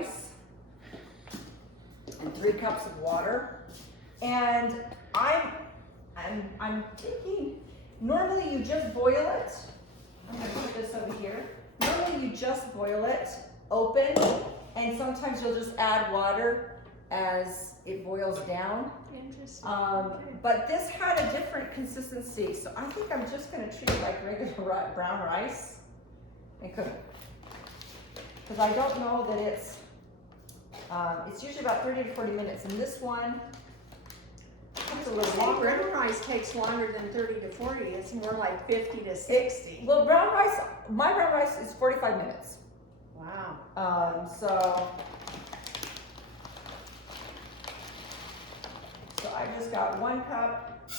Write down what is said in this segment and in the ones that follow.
rice and 3 cups of water. And I'm thinking, normally you just boil it. I'm gonna put this over here. Normally you just boil it open, and sometimes you'll just add water as it boils down. Interesting. But this had a different consistency, so I think I'm just gonna treat it like regular brown rice and cook it. Because I don't know that it's usually about 30 to 40 minutes, and this one takes a little longer. Brown rice takes longer than 30 to 40. It's more like 50 to 60. Well, brown rice, my brown rice is 45 minutes. Wow. So I just got 1 cup,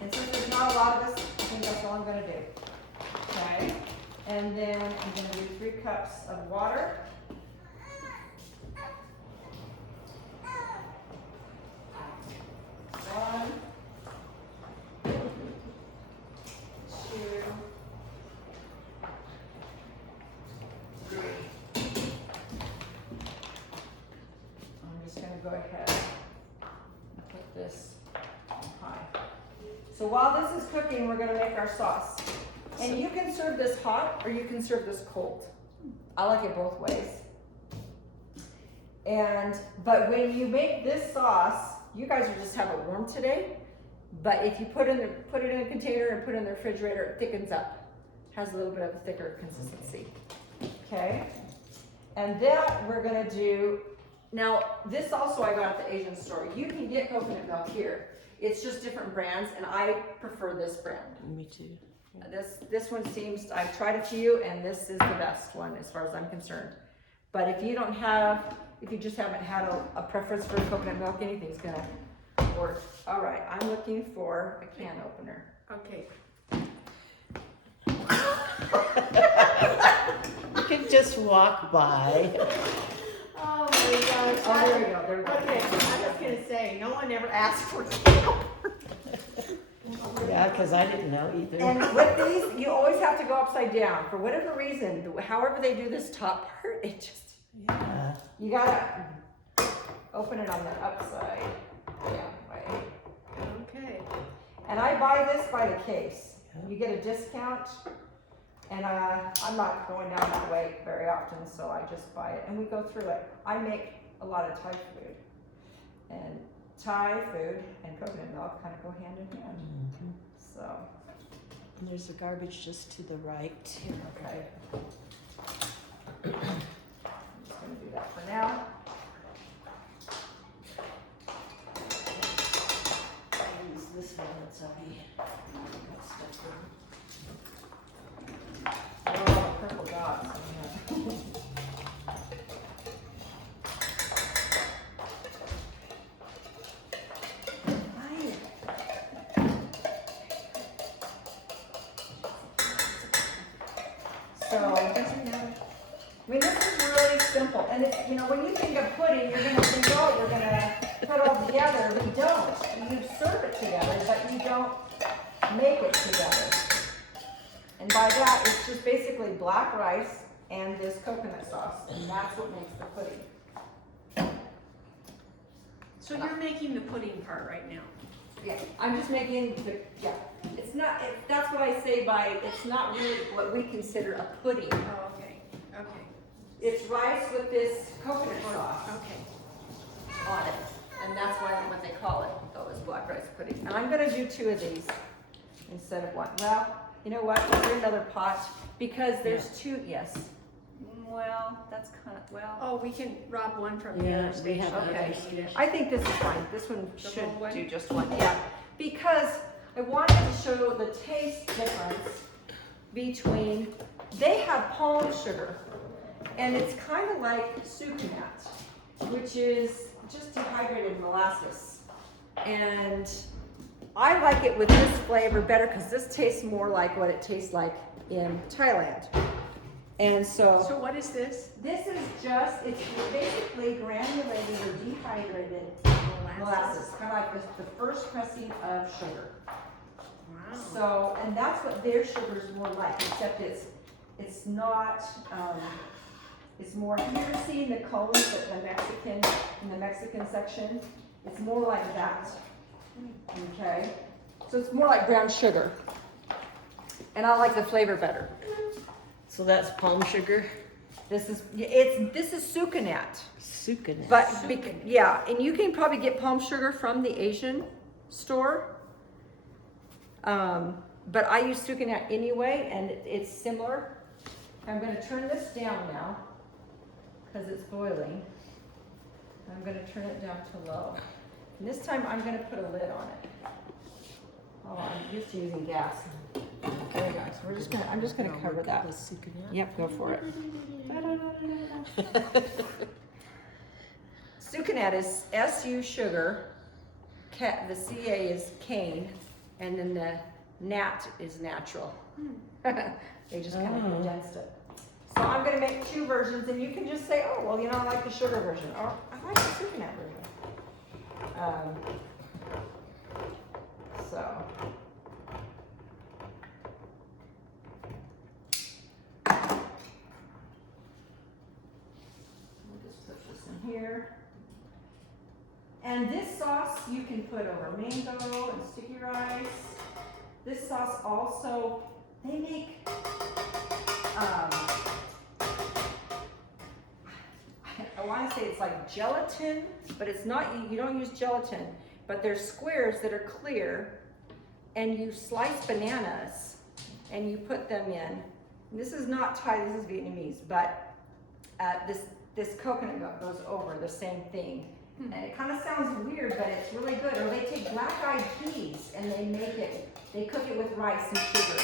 and since there's not a lot of this, I think that's all I'm gonna do. Okay, and then I'm gonna do 3 cups of water. 1, 2, I'm just going to go ahead and put this on high. So while this is cooking, we're going to make our sauce. And you can serve this hot or you can serve this cold. I like it both ways. But when you make this sauce, you guys will just have it warm today. But if you put it in a container and put it in the refrigerator, it thickens up. Has a little bit of a thicker consistency. Okay? And then we're gonna do, now this also I got at the Asian store. You can get coconut milk here. It's just different brands, and I prefer this brand. Me too. This one seems, I've tried a few, and this is the best one as far as I'm concerned. But if you don't have, if you just haven't had a preference for coconut milk, anything's gonna work. All right, I'm looking for a can opener. Okay. You can just walk by. Oh my gosh. Oh, there we go, there we go. Okay, I was gonna say, no one ever asked for help. Yeah, because I didn't know either. And with these, you always have to go upside down. For whatever reason, however they do this top part, it just, Yeah. you gotta open it on the upside down way. Okay. And I buy this by the case. You get a discount, and I'm not going down that way very often, so I just buy it, and we go through it. I make a lot of Thai food, and Thai food and coconut milk kind of go hand in hand. Mhm. So, And there's a garbage just to the right. okay. I'm just gonna do that for now. I'll use this one that's heavy. Oh, purple dots. So, I mean, this is really simple. And it's, you know, when you think of pudding, you're gonna think, oh, we're gonna put it all together. We don't. You serve it together, but you don't make it together. And by that, it's just basically black rice and this coconut sauce, and that's what makes the pudding. So you're making the pudding part right now. Yeah, I'm just making the, yeah. It's not, that's what I say by, it's not really what we consider a pudding. Oh, okay. Okay. It's rice with this coconut sauce Okay. on it, and that's what they call it, though, is black rice pudding. And I'm gonna do 2 of these instead of 1. Well, you know what, is there another pot? Because there's 2, yes. Well, that's kind of, well, Oh, we can rob one from the Yeah, other we station. have okay. others. I think this is fine. This one The should whole one? do just 1, yeah. Because I wanted to show the taste difference between, they have palm sugar, and it's kind of like sucanat, which is just dehydrated molasses. And I like it with this flavor better because this tastes more like what it tastes like in Thailand. And so what is this? this is just, it's basically granulated or dehydrated molasses, kind of like the first pressing of sugar. Wow. So, and that's what their sugar is more like, except it's not, is more, have you ever seen the cones that in the Mexican section? It's more like that, okay? So it's more like brown sugar. And I like the flavor better. So that's palm sugar? This is sucanat. Sucanat. But, yeah, and you can probably get palm sugar from the Asian store. But I use sucanat anyway, and it's similar. I'm gonna turn this down now, because it's boiling. I'm gonna turn it down to low. And this time I'm gonna put a lid on it. Oh, I'm used to using gas. There we go. So I'm just gonna cover that. Yep, go for it. Sucanat is SU sugar, the CA is cane, and then the nat is natural. They just kind of condensed it. So I'm gonna make 2 versions, and you can just say, oh, well, I like the sugar version, or I like the Sucanat version. So. We'll just put this in here. And this sauce you can put over mango and sticky rice. This sauce also, they make, I want to say it's like gelatin, but it's not, you don't use gelatin, but there's squares that are clear, and you slice bananas and you put them in. And this is not Thai, this is Vietnamese, but this coconut goes over the same thing. And it kind of sounds weird, but it's really good. Or they take black-eyed peas and they cook it with rice and sugar.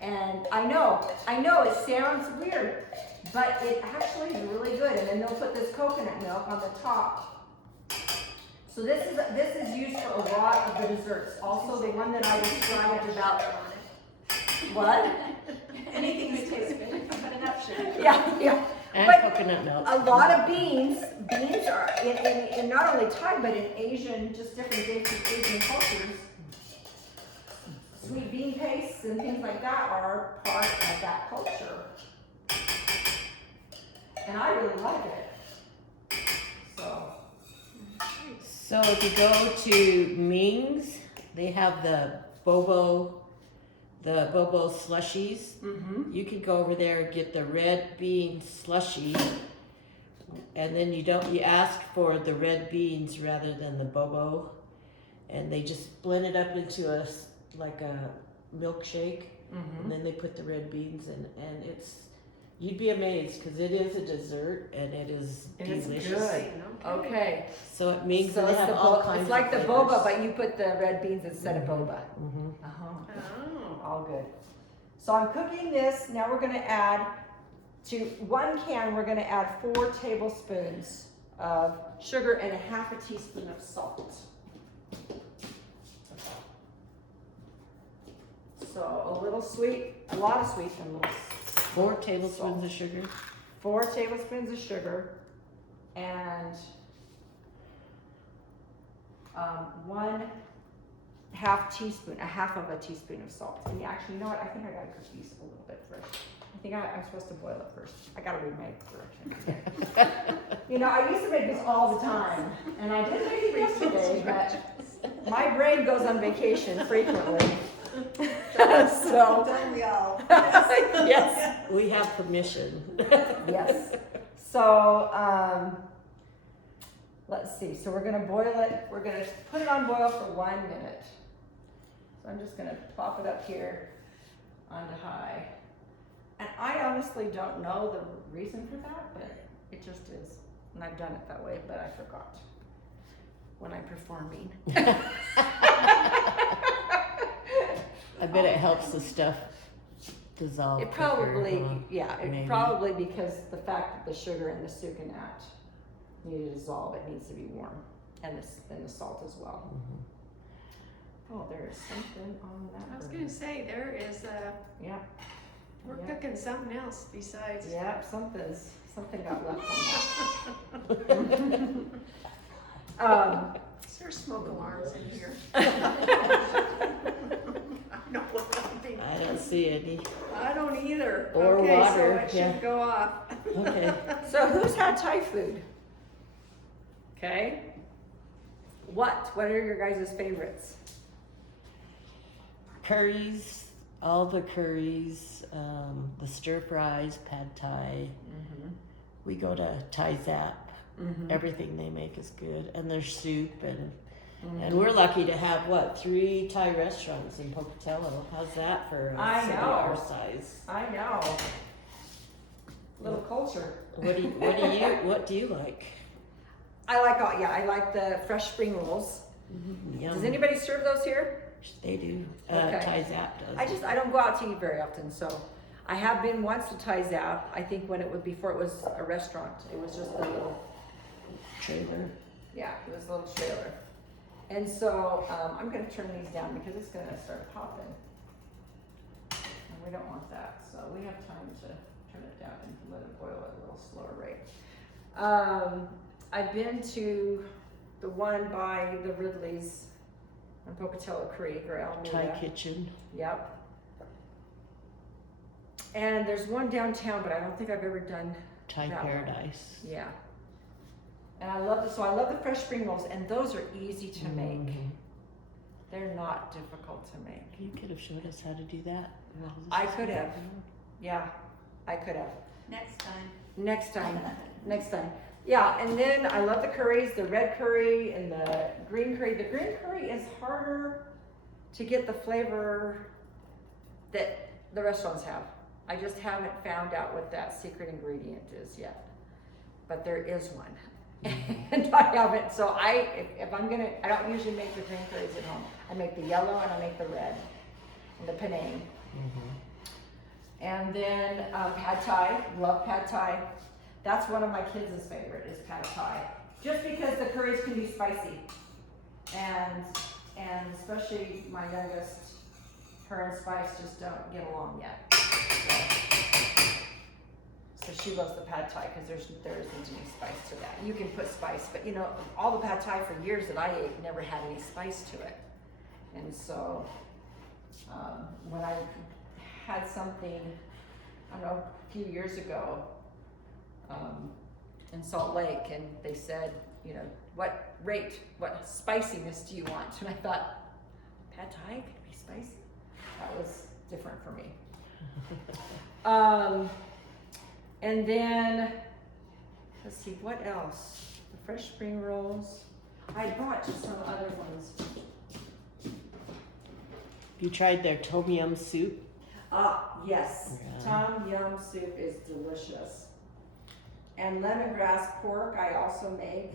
And I know, it sounds weird, but it actually is really good. And then they'll put this coconut milk on the top. So this is used for a lot of the desserts. Also, the one that I described about what? Anything that tastes good, but enough sugar. Yeah. And But coconut milk. a lot of beans are in not only Thai, but in Asian, just different Asian cultures. Sweet bean pastes and things like that are part of that culture. And I really like it. So if you go to Ming's, they have the bobo slushies. Mm-hmm. You can go over there and get the red bean slushy, and then you ask for the red beans rather than the bobo, and they just blend it up into like a milkshake, and then they put the red beans in, and you'd be amazed because it is a dessert and it is delicious. It's good. Okay. So it means So they have all kinds it's like of the flavors. boba, but you put the red beans instead of boba. Mm-hmm. Oh. All good. So I'm cooking this. Now we're going to add to 1 can. We're going to add 4 tablespoons of sugar and a half a teaspoon of salt. So a little sweet, a lot of sweet, and a little 4 tablespoons of sugar. 4 tablespoons of sugar, and 1 half teaspoon, a half of a teaspoon of salt. And actually, you know what? I think I gotta cook these a little bit first. I think I'm supposed to boil it first. I gotta read my directions. I used to make this all the time, and I did make it yesterday, but my brain goes on vacation frequently. So, Don't we all? yes. We have permission. Yes. So, let's see. So we're gonna boil it. We're gonna put it on boil for 1 minute. So I'm just gonna plop it up here onto high. And I honestly don't know the reason for that, but it just is. And I've done it that way, but I forgot when I'm performing. I bet it helps the stuff dissolve. It probably, quicker, huh? yeah, Maybe. probably because the fact that the sugar and the sucanat need to dissolve, it needs to be warm, and the salt as well. Mm-hmm. Oh, there is something on that. I was gonna say, there is Yeah, we're Yeah. cooking something else besides. yeah, something got left on that. There's smoke alarms in here. I don't look anything. I don't see any. I don't either. Or okay, water, so it yeah. should go off. Okay. So who's had Thai food? Okay. What are your guys' favorites? Curries, all the curries, the stir fries, pad Thai. We go to Thai Zap. Everything they make is good, and their soup, and we're lucky to have 3 Thai restaurants in Pocatello. How's that for a I city know. our size? I know. Little culture. What do you like? I like the fresh spring rolls. Yum. Does anybody serve those here? They do. Okay. Thai Zap does. I don't go out to eat very often, so I have been once to Thai Zap. I think before it was a restaurant. It was just a little Trailer. Yeah, it was a little trailer. And so I'm going to turn these down because it's going to start popping. And we don't want that. So we have time to turn it down and let it boil at a little slower rate. I've been to the one by the Ridleys on Pocatello Creek or Alameda. Thai Kitchen. Yep. And there's one downtown, but I don't think I've ever done Thai that Paradise. one. Yeah. And I love the fresh spring rolls, and those are easy to make. They're not difficult to make. You could have showed us how to do that. I could have. Yeah, I could have. Next time. Next time. Yeah, and then I love the curries, the red curry and the green curry. The green curry is harder to get the flavor that the restaurants have. I just haven't found out what that secret ingredient is yet, but there is one. And I haven't, so if I'm gonna, I don't usually make the green curries at home. I make the yellow and I make the red and the Penang. And then pad Thai, love pad Thai. That's one of my kids' favorite is pad Thai. Just because the curries can be spicy. And especially my youngest, her and spice just don't get along yet. So she loves the pad Thai because there isn't any spice to that. You can put spice, but all the pad Thai for years that I ate never had any spice to it. And so when I had something, I don't know, a few years ago in Salt Lake, and they said, what spiciness do you want? And I thought, pad Thai could be spicy? That was different for me. And then, let's see, what else? The fresh spring rolls. I brought just some other ones. You tried their tom yum soup? Yes. Yeah. Tom yum soup is delicious. And lemongrass pork I also make.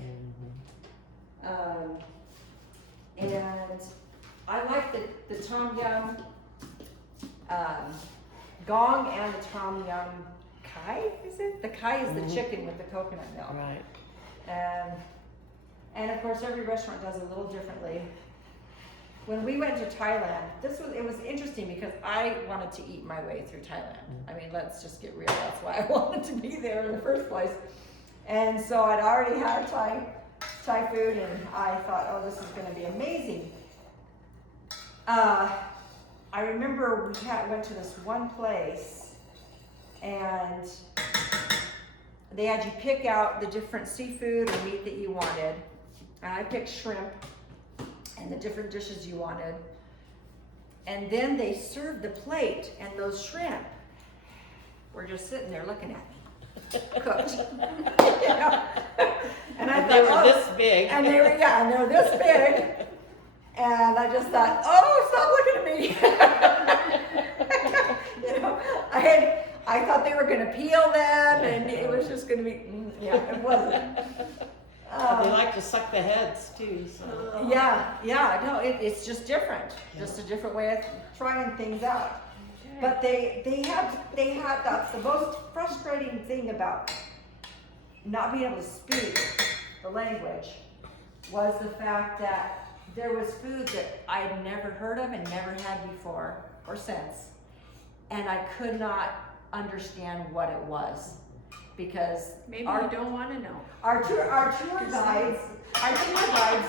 And I like the tom yum gong and the tom yum kai, is it? The kai is the chicken with the coconut milk. Right. And of course every restaurant does it a little differently. When we went to Thailand, it was interesting because I wanted to eat my way through Thailand. I mean, let's just get real. That's why I wanted to be there in the first place. And so I'd already had Thai food, and I thought, oh, this is going to be amazing. I remember we went to this one place, and they had you pick out the different seafood or meat that you wanted. And I picked shrimp and the different dishes you wanted. And then they served the plate, and those shrimp were just sitting there looking at me, cooked. And I They thought, were this big. and they were this big. And I just thought, oh, stop looking at me. I thought they were gonna peel them, and it was just gonna be, it wasn't. They like to suck the heads too. So. It's just different. Just a different way of trying things out. Okay. But they had that's the most frustrating thing about not being able to speak the language was the fact that there was food that I had never heard of and never had before or since, and I could not understand what it was. Because maybe you don't want to know. Our tour guides,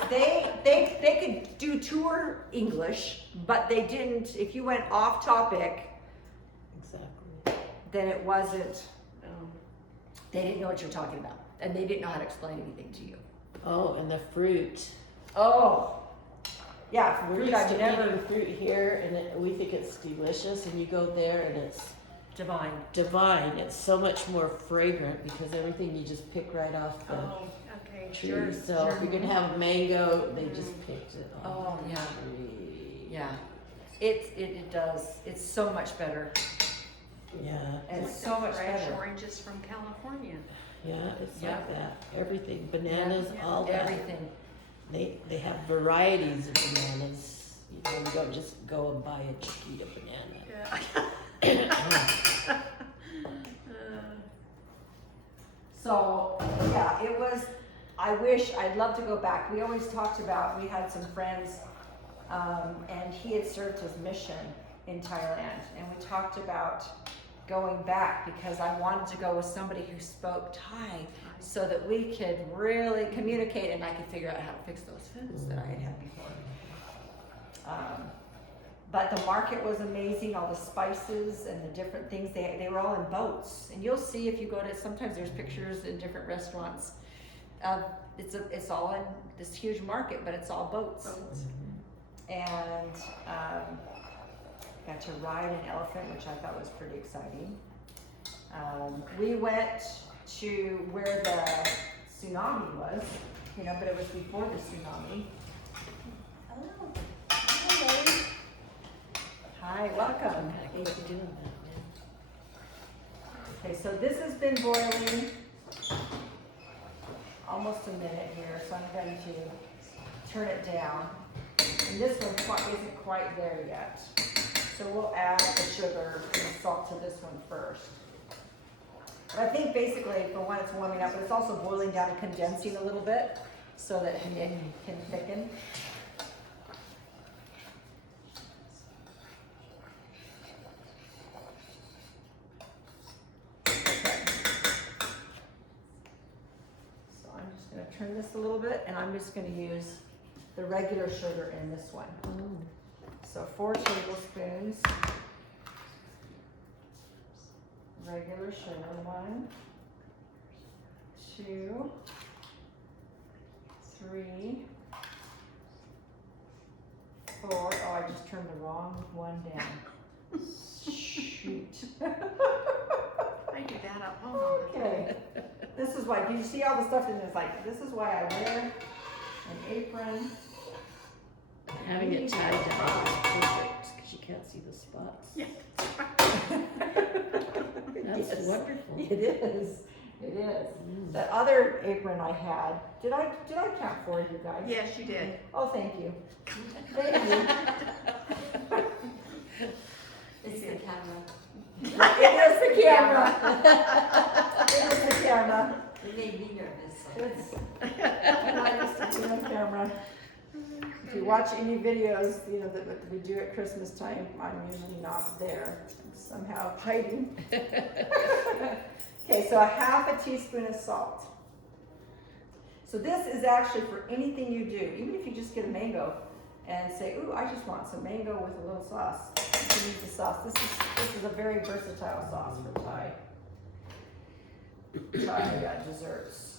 they could do tour English, but they didn't. If you went off topic, Exactly. then it wasn't They didn't know what you're talking about, and they didn't know how to explain anything to you. Oh, and the fruit. Oh, yeah, We're fruit used I've to never. eating fruit here, and we think it's delicious. And you go there, and it's Divine. divine. It's so much more fragrant because everything you just pick right off the Oh, okay, tree. sure. So sure. you're gonna have a mango. They just picked it off Oh, the yeah. tree. Yeah, it does. It's so much better. Yeah. And Like it's the so much fresh better. oranges from California. Yeah, it's Yeah. like that. Everything, bananas, Yeah. all that. Everything. They have varieties of bananas. You know, you don't just go and buy a Chiquita banana. Yeah. So, yeah, it was, I'd love to go back. We always talked about, we had some friends, and he had served his mission in Thailand. And we talked about going back because I wanted to go with somebody who spoke Thai so that we could really communicate and I could figure out how to fix those foods that I had had before. But the market was amazing, all the spices and the different things, they were all in boats. And you'll see if you go to, sometimes there's pictures in different restaurants. It's all in this huge market, but it's all boats. And got to ride an elephant, which I thought was pretty exciting. We went to where the tsunami was, you know, but it was before the tsunami. Hello. Hi, lady. Hi, welcome. Keep doing that, man. Okay, so this has been boiling almost a minute here, so I'm going to turn it down. And this one isn't quite there yet. So we'll add the sugar and the salt to this one first. But I think basically for when it's warming up, but it's also boiling down and condensing a little bit so that it can thicken. Turn this a little bit, and I'm just going to use the regular sugar in this one. So 4 tablespoons regular sugar. 1, 2, 3, 4. Oh, I just turned the wrong one down. Shoot. I do that at home all the time. Okay. This is why, you see all the stuff in this, like, this is why I wear an apron. Having it tied down is perfect because you can't see the spots. Yeah. That's Yes. wonderful. It is. It is. The other apron I had, did I count for you guys? Yes, you did. Oh, thank you. Thank you. It's the camera. It is the camera. It is the camera. It made me nervous. It's, I'm not used to being on camera. If you watch any videos, you know, that we do at Christmas time, I'm usually not there. I'm somehow hiding. Okay, so 1/2 teaspoon of salt. So this is actually for anything you do, even if you just get a mango and say, ooh, I just want some mango with a little sauce. You can use the sauce. This is a very versatile sauce for Thai desserts.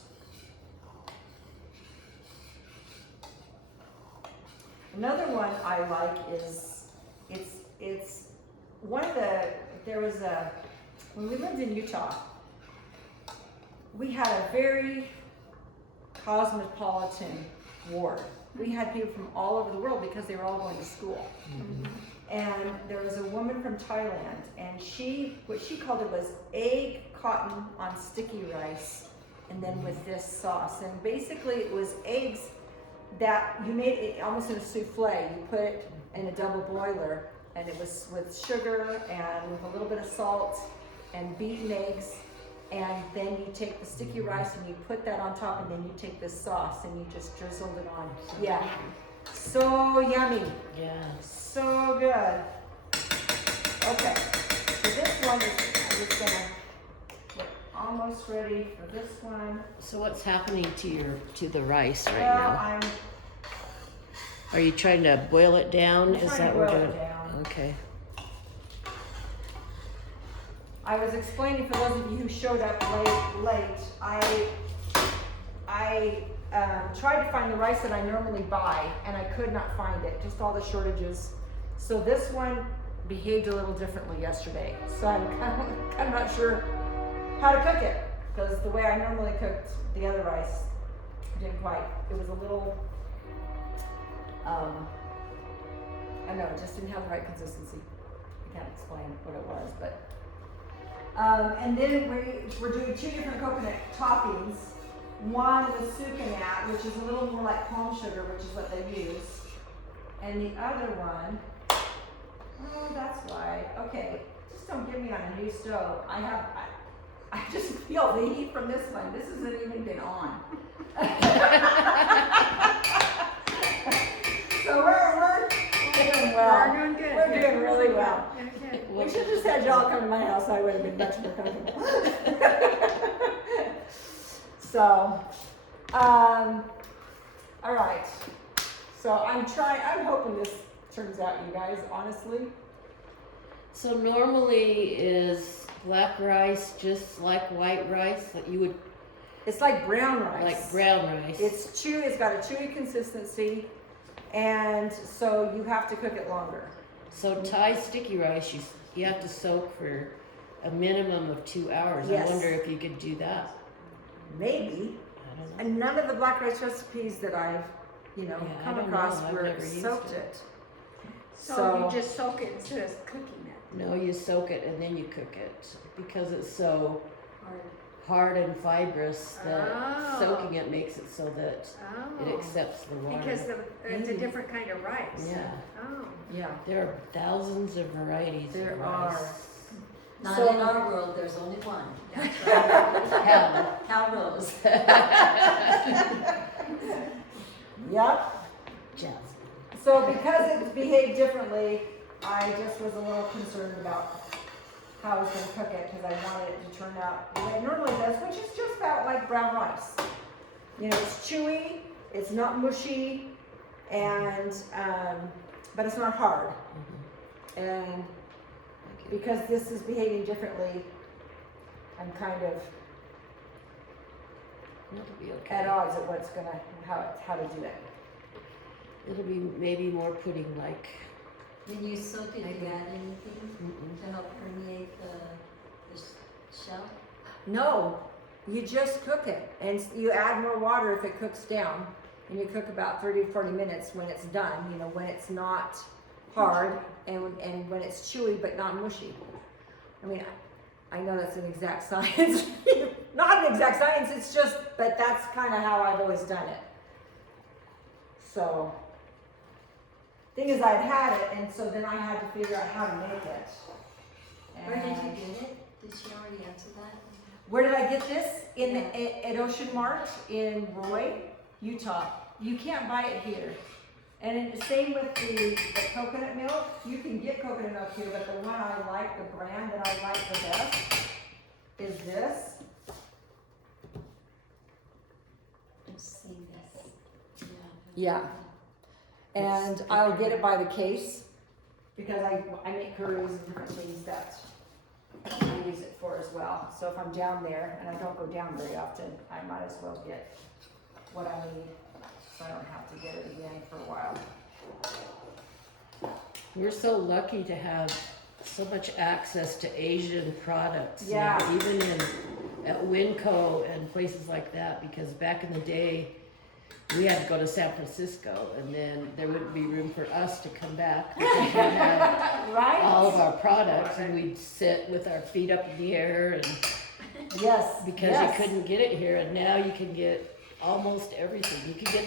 Another one I like is, it's one of the, when we lived in Utah, we had a very cosmopolitan ward. We had people from all over the world because they were all going to school. And there was a woman from Thailand, and what she called it was egg cotton on sticky rice, and then with this sauce. And basically it was eggs that you made it almost in a souffle. You put it in a double boiler, and it was with sugar and with a little bit of salt and beaten eggs. And then you take the sticky rice and you put that on top, and then you take this sauce and you just drizzled it on. Yeah, so yummy. Yeah. So good. Okay, so this one is, I'm just gonna get almost ready for this one. So what's happening to the rice right Well, now? Are you trying to boil it down? I'm Is trying that to what boil we're it doing? down. Okay. I was explaining for those of you who showed up late, I tried to find the rice that I normally buy, and I could not find it, just all the shortages. So this one behaved a little differently yesterday. So I'm kind of not sure how to cook it, because the way I normally cooked the other rice didn't quite. It was a little, I don't know, it just didn't have the right consistency. I can't explain what it was, but. And then we're doing 2 different coconut toppings. One with sucanat, which is a little more like palm sugar, which is what they use. And the other one, oh, that's why. Okay, just don't get me on a new stove. I just feel the heat from this one. This hasn't even been on. So we're doing well. We're doing good. We're doing really well. Okay. We should just had y'all come to my house. I would have been much more comfortable. So, all right. So I'm hoping this turns out, you guys, honestly. So normally is black rice just like white rice that you would It's like brown rice. like brown rice? It's chewy, it's got a chewy consistency, and so you have to cook it longer. So Thai sticky rice, you have to soak for a minimum of 2 hours. Yes. I wonder if you could do that. Maybe. I don't know. And none of the black rice recipes that I've, Yeah, I come don't across know. I've were never used soaked it. it. So you just soak it instead of cooking it. No, you soak it and then you cook it because it's so Or, hard and fibrous that Oh. soaking it makes it so that oh. it accepts the water. Because it's a different kind of rice. Yeah, Oh. Yeah. there are thousands of varieties There of are. rice. Not So- in our world, there's only one. That's right. Cow. Cow rose. Yep. Jasmine. So because it's behaved differently, I just was a little concerned about how I was going to cook it because I wanted it to turn out the way it normally does, which is just about like brown rice. It's chewy, it's not mushy, and but it's not hard. And Okay. because this is behaving differently, I'm kind of It'll be okay. at odds at what's gonna how to do it. It'll be maybe more pudding-like. When you soak it, do you add anything Mm-mm. to help permeate the shell? No, you just cook it, and you add more water if it cooks down, and you cook about 30 to 40 minutes when it's done. When it's not hard and when it's chewy but not mushy. I mean, I know that's an exact science. Not an exact science. It's just, but that's kind of how I've always done it. So, thing is, I'd had it, and so then I had to figure out how to make it. Where did you And- get it? Did she already answer that? Where did I get this? At Ocean Mart in Roy, Utah. You can't buy it here. And same with the coconut milk. You can get coconut milk here, but the one I like, the brand that I like the best, is this. I've seen this. Yeah. And I'll get it by the case because I make curries and different things that I use it for as well. So if I'm down there, and I don't go down very often, I might as well get what I need so I don't have to get it again for a while. We're so lucky to have so much access to Asian products. Yeah. now, even at Winco and places like that, because back in the day, we had to go to San Francisco, and then there wouldn't be room for us to come back because we had Right? all of our products, and we'd sit with our feet up in the air, and Yes. because yes. you couldn't get it here, and now you can get almost everything. You can get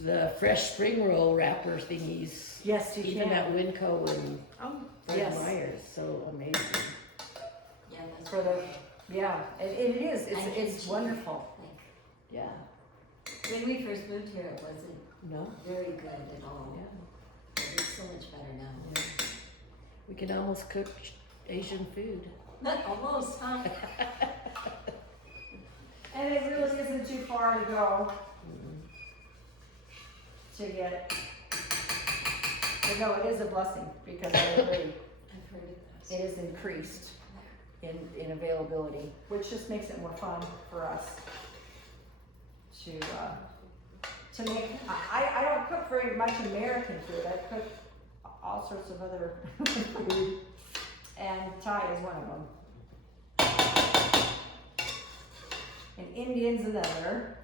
the fresh spring roll wrapper thingies, Yes, you even can. at Winco and Oh. Fort Yes. Myers. So amazing. Yeah, that's For the, yeah, it is. I can It's see. wonderful. Like, Yeah. when we first moved here, it wasn't No. very good at all. Yeah. But it's so much better now. We can almost cook Asian food. Not almost, huh? And it really isn't too far to go to get. But no, it is a blessing because I agree. I've heard of It is increased. in availability, which just makes it more fun for us to make. I don't cook very much American food. I cook all sorts of other food, and Thai is one of them. And Indian's another,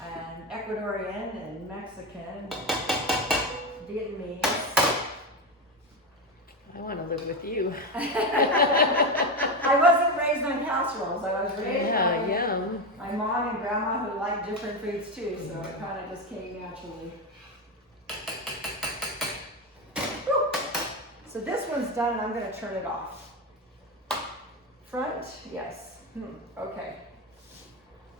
and Ecuadorian, and Mexican, Vietnamese. I want to live with you. I wasn't raised on casseroles. I was raised on yum. my mom and grandma who liked different foods too, so it kind of just came naturally. Whew. So this one's done, and I'm going to turn it off. Front, yes. Okay.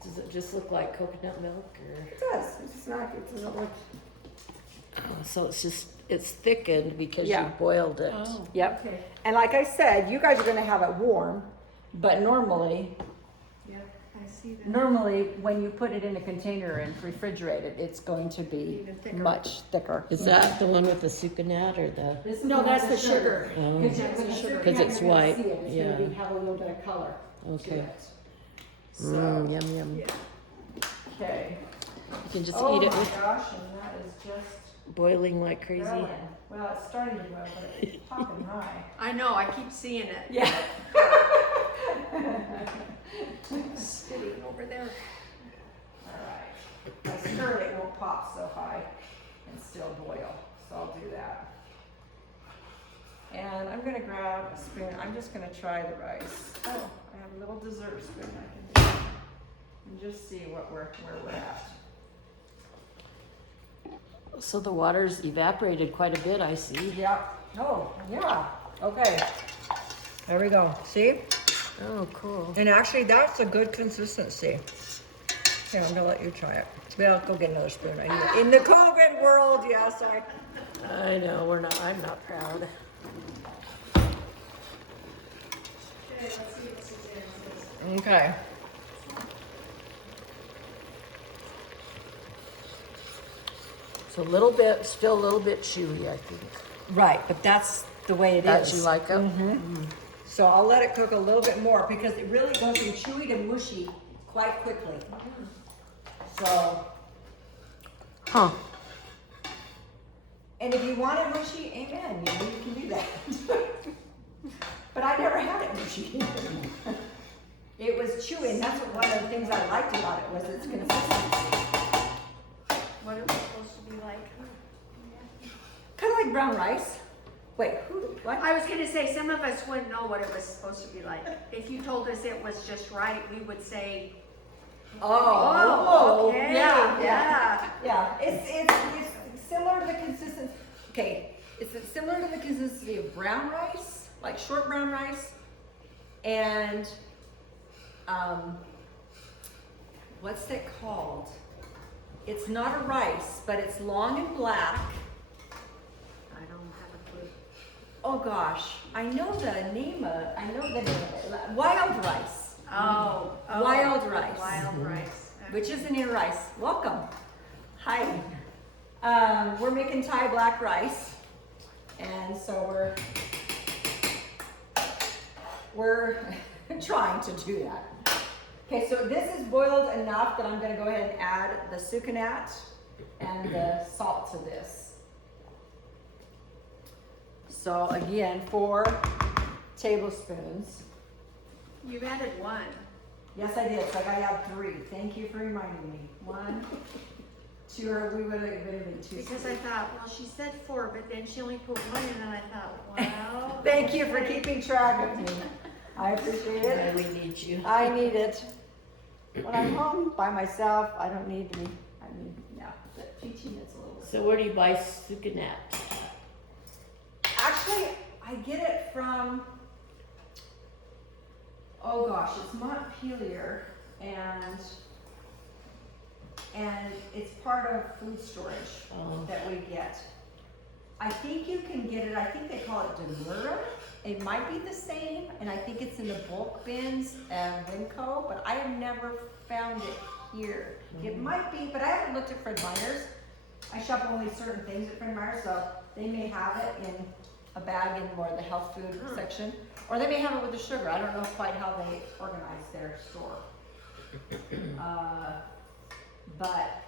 Does it just look like coconut milk, or? It does. It's not. It doesn't look. Oh, so it's thickened because Yeah. you boiled it. Oh. Yep. Okay. And like I said, you guys are going to have it warm, but normally Yeah, I see that. Normally, when you put it in a container and refrigerate it, it's going to be Even thicker. much thicker. Is that the one with the sucanat or the? This is No, one that's with the sugar. Oh, Because That's the sugar. 'Cause it's white, It's yeah. going to have a little bit of color to okay. it. So, Yum yum. Yeah. okay. You can just Oh eat it my with gosh, and that is just boiling like crazy. growing. Well, it's starting to grow, but it's popping high. I know, I keep seeing it Yeah. sitting over there. All right. I stir it won't pop so high and still boil, so I'll do that. And I'm gonna grab a spoon. I'm just gonna try the rice. Oh, I have a little dessert spoon I can do. And just see where we're at. So the water's evaporated quite a bit, I see. Yep. Oh, yeah. Okay. There we go. See? Oh, cool. And actually, that's a good consistency. Here, I'm gonna let you try it. Well, go get another spoon. I need it. In the COVID world, yes, I know, I'm not proud. Okay, let's see what Suzanne says. Okay. So still a little bit chewy, I think. Right, but that's the way it That is. you like it? So I'll let it cook a little bit more because it really goes from chewy to mushy quite quickly. So, Huh. and if you want it mushy, amen, you know, you can do that. But I never had it mushy. It was chewy, and that's one of the things I liked about it was its consistency. What are we supposed to be like? Kind of like brown rice. Wait, what? I was gonna say, some of us wouldn't know what it was supposed to be like. If you told us it was just right, we would say, Oh, okay, yeah, yeah. It's similar to the consistency. Okay, it's similar to the consistency of brown rice, like short brown rice, and what's it called? It's not a rice, but it's long and black. I don't have a clue. Oh gosh, I know the name of it. Wild rice, Oh. Wild rice. Wild rice. which is an ear rice. Welcome. Hi. We're making Thai black rice, and so we're trying to do that. Okay, so this is boiled enough that I'm going to go ahead and add the sucanat and the salt to this. So again, 4 tablespoons. You've added one. Yes, I did. So I got to add 3. Thank you for reminding me. 1, 2, or we would have been 2. Because I thought, well, she said 4, but then she only put 1 in, and I thought, wow. Thank you for keeping track of me. I appreciate it. We need you. I need it. When I'm home by myself, I don't need to be, yeah, but teaching it's a little. So where do you buy sucanat? Actually, I get it from, oh gosh, it's Montpelier, and it's part of food storage Oh. that we get. I think you can get it, I think they call it Demura. It might be the same, and I think it's in the bulk bins at Winco, but I have never found it here. It might be, but I haven't looked at Fred Meyer's. I shop only certain things at Fred Meyer's, so they may have it in a bag in more of the health food section. or they may have it with the sugar. I don't know quite how they organize their store. But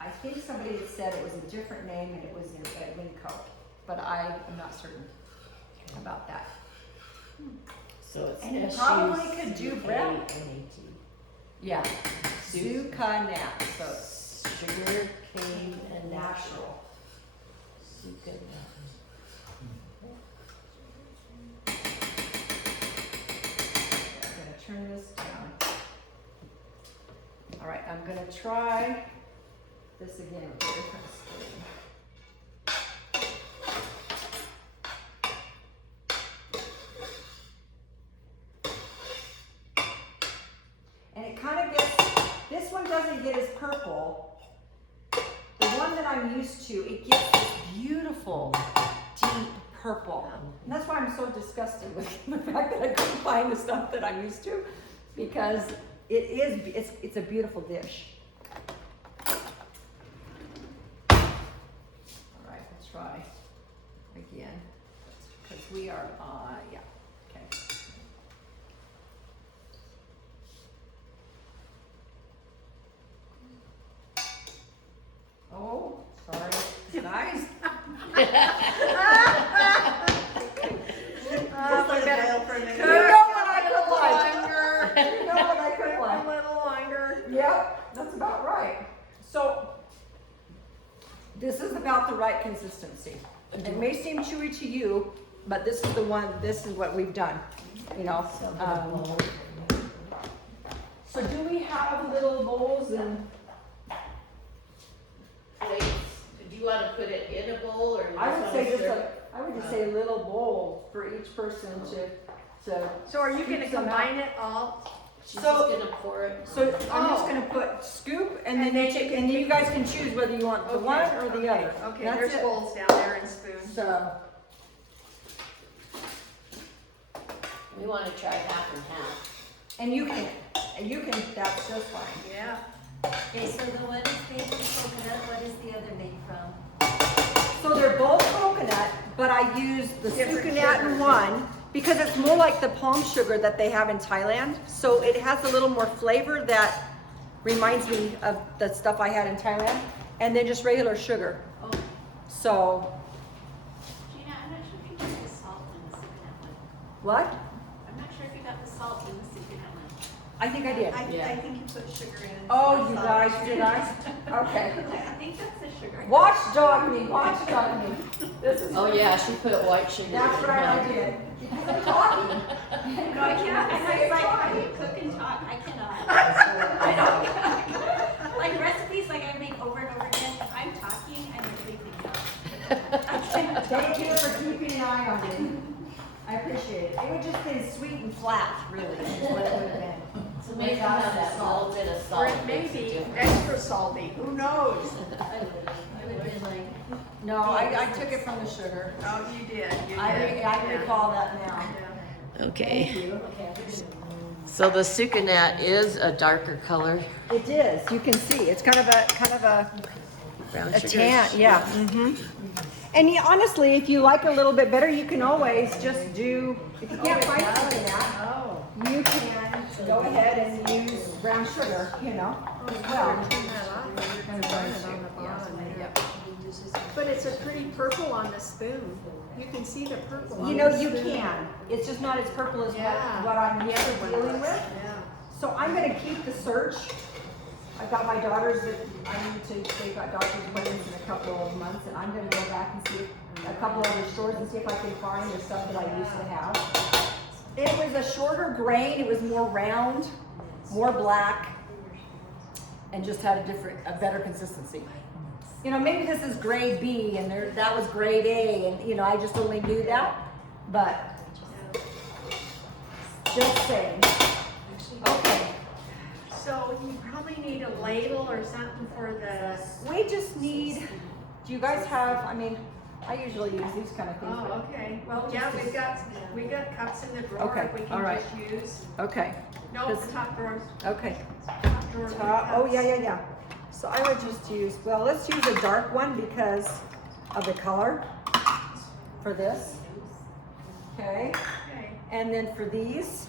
I think somebody had said it was a different name and it was at Winco, but I am not certain about that. So it's And you probably could do brown. S-U-C-A-N-A-T. Yeah, Sucanat, so it's Sugar cane and natural. Sucanat. I'm gonna turn this down. All right, I'm gonna try this again with a different spoon. And it kind of gets, this one doesn't get as purple. The one that I'm used to, it gets this beautiful, deep purple. And that's why I'm so disgusted with the fact that I couldn't find the stuff that I'm used to, because it's a beautiful dish. All right, let's try again, because we are, yeah, okay. Oh, sorry, guys. You know what I could like. You know what I could like. A little longer. Yep, that's about right. So, this is about the right consistency. It may seem chewy to you, but this is the one, this is what we've done, you know. So do we have little bowls and? Plates. Do you want to put it in a bowl or? I would say I would just say a little bowl for each person to. So are you gonna Keep some combine it all? She's So- just gonna pour it. So I'm just gonna put scoop and then you guys can choose whether you want the Okay, one or the okay, other. Okay, That's there's it. bowls down there and spoons. So, We want to try half and half. and you can, that's just fine. Yeah. Okay, so the one is made from coconut, what is the other made from? So they're both coconut, but I use the Different Sucanat in sugars. one because it's more like the palm sugar that they have in Thailand. So it has a little more flavor that reminds me of the stuff I had in Thailand. And then just regular sugar. Oh, So, Gina, I'm not sure if you got the salt in the Sucanat one. what? I'm not sure if you got the salt in the Sucanat one. I think I did. Yeah. I think you put sugar in. Oh, you guys, did I? Okay. I think that's the sugar. Watchdog me, watchdog me. This is. Oh yeah, she put white sugar. That's in right, I mine. did. Because I'm talking. No, I cannot. I like, I can cook and talk. I cannot. I don't. Like recipes, like I make over and over again. If I'm talking, I make everything up. I cannot. Thank you for keeping an eye on me. I appreciate it. It would just been sweet and flat, really, is what it would have been. So maybe have that little bit of Or salt. it may makes a be difference. extra salty, who knows? I would have been like, No, I took it from the sugar. Oh, you did, you did. I Yeah. recall that now. Yeah. Okay. Thank you. okay, I didn't. So the Sucanat is a darker color. It is, you can see, it's kind of a Brown a sugar. tan, yeah. And honestly, if you like a little bit better, you can always just do, if you can't find Sucanat, Oh. you can go ahead and use brown sugar, you know, as well. But it's a pretty purple on the spoon. You can see the purple on You know, the you spoon. can. It's just not as purple as Yeah. what I'm used to dealing with. Yeah. So I'm gonna keep the search. I've got my daughters that I need to, they've got doctor's appointments in a couple of months, and I'm gonna go back and see a couple other stores and see if I can find the stuff that I used to have. It was a shorter grain, it was more round, more black, and just had a better consistency. You know, maybe this is grade B and that was grade A, and you know, I just only knew that, but just saying. Okay, So you probably need a ladle or something for the, we just need, do you guys have, I mean, I usually use these kind of things. oh, but- okay. Well, yeah, we've got cups in the drawer Okay, we all can right. just use. Okay, No, This- the top drawers, okay. top drawer. Oh, yeah. So I would just use, well, let's use a dark one because of the color for this. Okay, Okay. And then for these,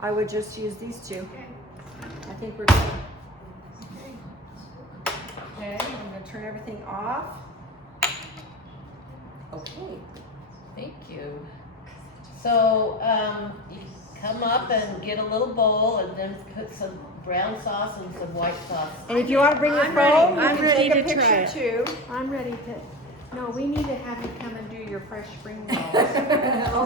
I would just use these two. I think we're good. Okay, I'm gonna turn everything off. Okay. Thank you. So, you come up and get a little bowl and then put some brown sauce and some white sauce. And if you want to bring your I'm ready. phone, you I'm can ready take a to try picture it. too. I'm ready to, no, we need to have you come and do your fresh spring rolls.